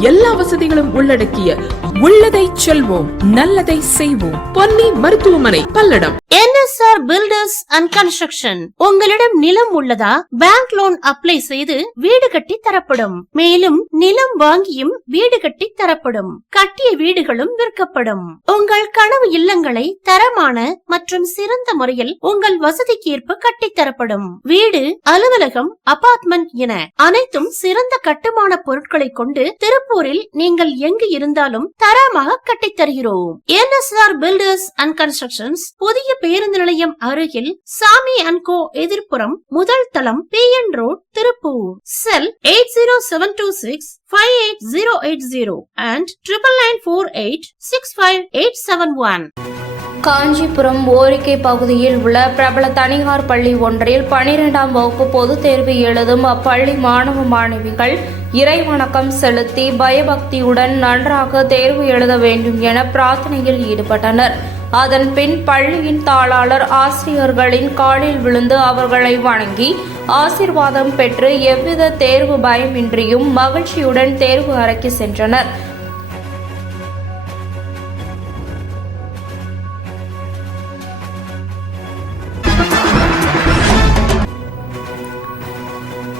எல்லா வசதிகளும் உள்ளடக்கிய உள்ளதை செல்வோம் நல்லதை செய்வோம். பொன்னி மருத்துவமனை Palladam. NSR builders and construction உங்களிடம் நிலம் உள்ளதா? பேங்க் லோன் அப்ளை செய்து வீடு கட்டி தரப்படும். மேலும் நிலம் வாங்கியும் வீடு கட்டி தரப்படும். கட்டிய வீடுகளும் விற்கப்படும். உங்கள் கனவு இல்லங்களை தரமான மற்றும் சிறந்த முறையில் உங்கள் வசதிக்கு ஏற்ப கட்டித் தரப்படும். வீடு அலுவலகம் அபார்ட்மெண்ட் என அனைத்தும் சிறந்த கட்டுமான பொருட்களை கொண்டு திருப்பூரில் நீங்கள் எங்கு இருந்தாலும் தரமாக கட்டித் தருகிறோம். என்எஸ்ஆர் பில்டர்ஸ் அண்ட் கன்ஸ்ட்ரக்ஷன்ஸ் புதிய பேருந்து நிலையம் அருகில் சாமி அண்ட் கோ எதிர்ப்புறம் முதல் தளம் P N road Tiruppur. Cell eight zero seven two six five eight zero eight zero and triple nine four eight six five eight seven one Kanchipuram Orikkai பகுதியில் உள்ள பிரபல தனியார் பள்ளி ஒன்றில் பனிரெண்டாம் வகுப்பு பொதுத் தேர்வு எழுதும் அப்பள்ளி மாணவ மாணவிகள் இறைவணக்கம் செலுத்தி பயபக்தியுடன் நன்றாக தேர்வு எழுத வேண்டும் என பிரார்த்தனையில் ஈடுபட்டனர். அதன் பின் பள்ளியின் தாளாளர் ஆசிரியர்களின் காலில் விழுந்து அவர்களை வணங்கி ஆசிர்வாதம் பெற்று எவ்வித தேர்வு பயமின்றியும் மகிழ்ச்சியுடன் தேர்வு அறைக்கு சென்றனர்.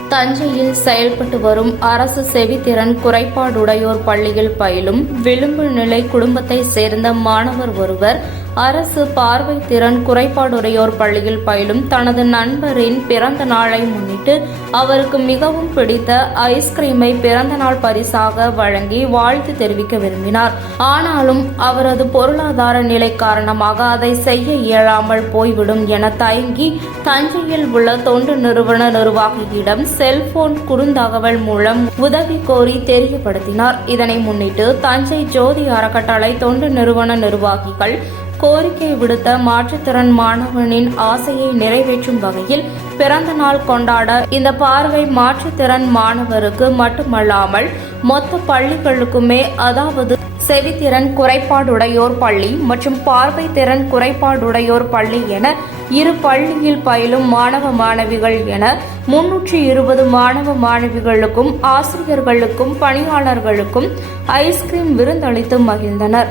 தஞ்சையில் செயல்பட்டு வரும் அரசு செவித்திறன் குறைபாடுடையோர் பள்ளியில் பயிலும் விளிம்பு நிலை குடும்பத்தைச் சேர்ந்த மாணவர் ஒருவர் அரசு பார்வை திறன் குறைபாடுடையோர் பள்ளியில் பயிலும் தனது நண்பரின் பிறந்த நாளை முன்னிட்டு அவருக்கு மிகவும் பிடித்த ஐஸ்கிரீமை பிறந்த நாள் பரிசாக வழங்கி வாழ்த்து தெரிவிக்க விரும்பினார். ஆனாலும் அவரது பொருளாதார நிலை காரணமாக அதை செய்ய இயலாமல் போய்விடும் என தயங்கி தஞ்சையில் உள்ள தொண்டு நிறுவன நிர்வாகியிடம் செல்போன் குறுந்தகவல் மூலம் உதவி கோரி தெரியப்படுத்தினார். இதனை முன்னிட்டு தஞ்சை ஜோதி அறக்கட்டளை தொண்டு நிறுவன நிர்வாகிகள் கோரிக்கை விடுத்த மாற்றுத்திறன் மாணவனின் ஆசையை நிறைவேற்றும் வகையில் பிறந்த நாள் கொண்டாட இந்த பார்வை மாற்றுத்திறன் மாணவருக்கு மட்டுமல்லாமல் மொத்த பள்ளிகளுக்குமே அதாவது செவித்திறன் குறைபாடுடையோர் பள்ளி மற்றும் பார்வை திறன் குறைபாடுடையோர் பள்ளி என இரு பள்ளியில் பயிலும் மாணவ மாணவிகள் என முன்னூற்றி இருபது மாணவ மாணவிகளுக்கும் ஆசிரியர்களுக்கும் பணியாளர்களுக்கும் ஐஸ்கிரீம் விருந்தளித்து மகிழ்ந்தனர்.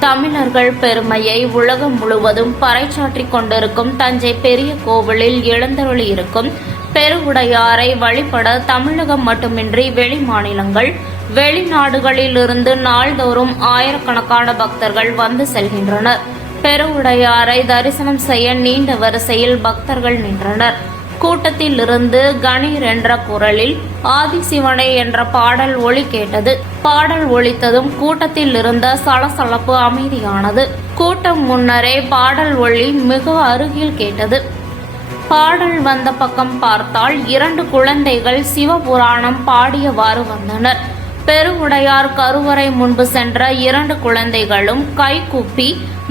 தமிழர்கள் பெருமையை உலகம் முழுவதும் பறைச்சாற்றிக் கொண்டிருக்கும் தஞ்சை பெரிய கோவிலில் எழுந்தருளி இருக்கும் பெருவுடையாரை வழிபட தமிழகம் மட்டுமின்றி வெளி மாநிலங்கள் வெளிநாடுகளிலிருந்து நாள்தோறும் ஆயிரக்கணக்கான பக்தர்கள் வந்து செல்கின்றனர். பெருவுடையாரை தரிசனம் செய்ய நீண்ட வரிசையில் பக்தர்கள் நின்றனர். கூட்டத்திலிருந்து கணீர் என்ற குரலில் ஆதிசிவனை என்ற பாடல் ஒளி கேட்டது. பாடல் ஒலித்ததும் கூட்டத்தில் இருந்த சலசலப்பு அமைதியானது. கூட்டம் முன்னரே பாடல் ஒளி மிக அருகில் கேட்டது. பாடல் வந்த பக்கம் பார்த்தால் இரண்டு குழந்தைகள் சிவபுராணம் பாடியவாறு வந்தனர். பெருவுடையார் கருவறை முன்பு சென்ற இரண்டு குழந்தைகளும் கைகூப்பி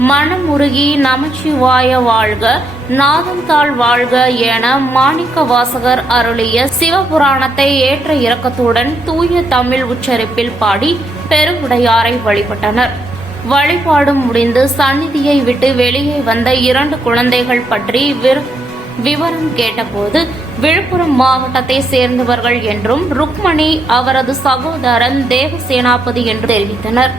மனமுருகி நமச்சிவாய வாழ்க நாதந்தாள் வாழ்க என மாணிக்க வாசகர் அருளிய சிவபுராணத்தை ஏற்ற இறக்கத்துடன் தூய தமிழ் உச்சரிப்பில் பாடி பெருவுடையாரை வழிபட்டனர். வழிபாடு முடிந்து சந்நிதியை விட்டு வெளியே வந்த இரண்டு குழந்தைகள் பற்றி விவரம் கேட்டபோது விழுப்புரம் மாவட்டத்தை சேர்ந்தவர்கள் என்றும் ருக்மணி அவரது சகோதரன் தேவசேனாபதி என்று தெரிவித்தனர்.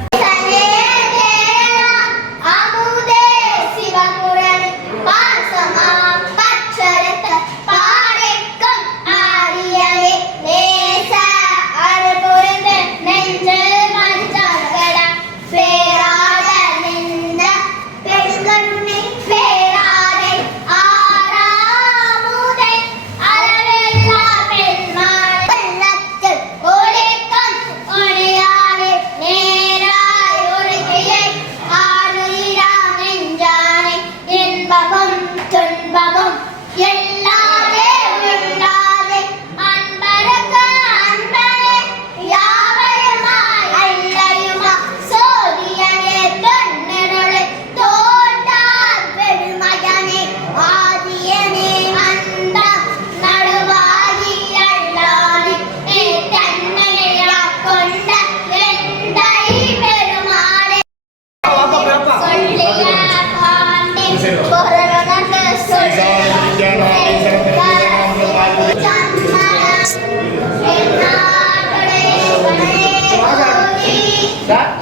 Tá?